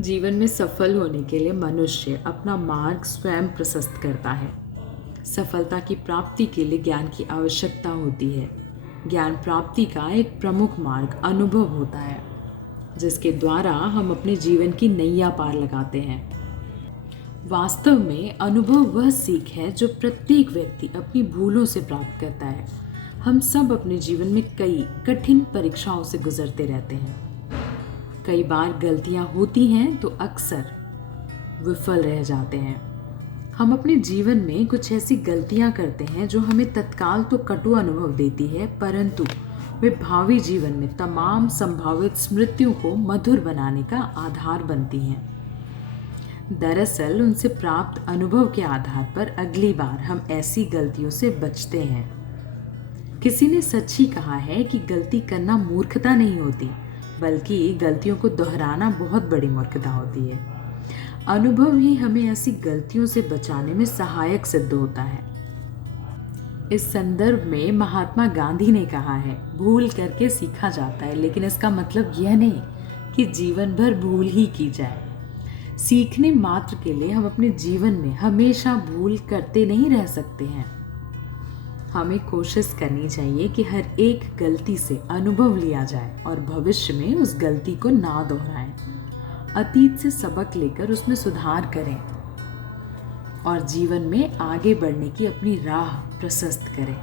जीवन में सफल होने के लिए मनुष्य अपना मार्ग स्वयं प्रशस्त करता है। सफलता की प्राप्ति के लिए ज्ञान की आवश्यकता होती है। ज्ञान प्राप्ति का एक प्रमुख मार्ग अनुभव होता है, जिसके द्वारा हम अपने जीवन की नैया पार लगाते हैं। वास्तव में अनुभव वह सीख है जो प्रत्येक व्यक्ति अपनी भूलों से प्राप्त करता है। हम सब अपने जीवन में कई कठिन परीक्षाओं से गुजरते रहते हैं। कई बार गलतियां होती हैं तो अक्सर विफल रह जाते हैं। हम अपने जीवन में कुछ ऐसी गलतियां करते हैं जो हमें तत्काल तो कटु अनुभव देती है, परंतु वे भावी जीवन में तमाम संभावित स्मृतियों को मधुर बनाने का आधार बनती हैं। दरअसल उनसे प्राप्त अनुभव के आधार पर अगली बार हम ऐसी गलतियों से बचते हैं। किसी ने सच ही कहा है कि गलती करना मूर्खता नहीं होती, बल्कि गलतियों को दोहराना बहुत बड़ी मूर्खता होती है। अनुभव ही हमें ऐसी गलतियों से बचाने में सहायक सिद्ध होता है। इस संदर्भ में महात्मा गांधी ने कहा है, भूल करके सीखा जाता है, लेकिन इसका मतलब यह नहीं कि जीवन भर भूल ही की जाए। सीखने मात्र के लिए हम अपने जीवन में हमेशा भूल करते नहीं रह सकते हैं। हमें कोशिश करनी चाहिए कि हर एक गलती से अनुभव लिया जाए और भविष्य में उस गलती को ना दोहराएं। अतीत से सबक लेकर उसमें सुधार करें और जीवन में आगे बढ़ने की अपनी राह प्रशस्त करें।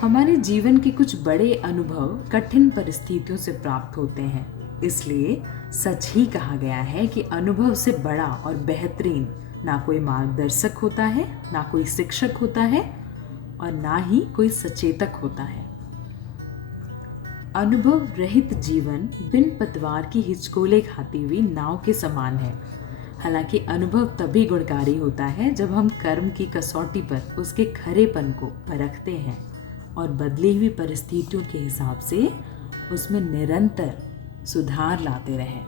हमारे जीवन के कुछ बड़े अनुभव कठिन परिस्थितियों से प्राप्त होते हैं, इसलिए सच ही कहा गया है कि अनुभव से बड़ा और बेहतरीन ना कोई मार्गदर्शक होता है, ना कोई शिक्षक होता है और ना ही कोई सचेतक होता है। अनुभव रहित जीवन बिन पतवार की हिचकोले खाती हुई नाव के समान है। हालांकि अनुभव तभी गुणकारी होता है जब हम कर्म की कसौटी पर उसके खरेपन को परखते हैं और बदली हुई परिस्थितियों के हिसाब से उसमें निरंतर सुधार लाते रहें।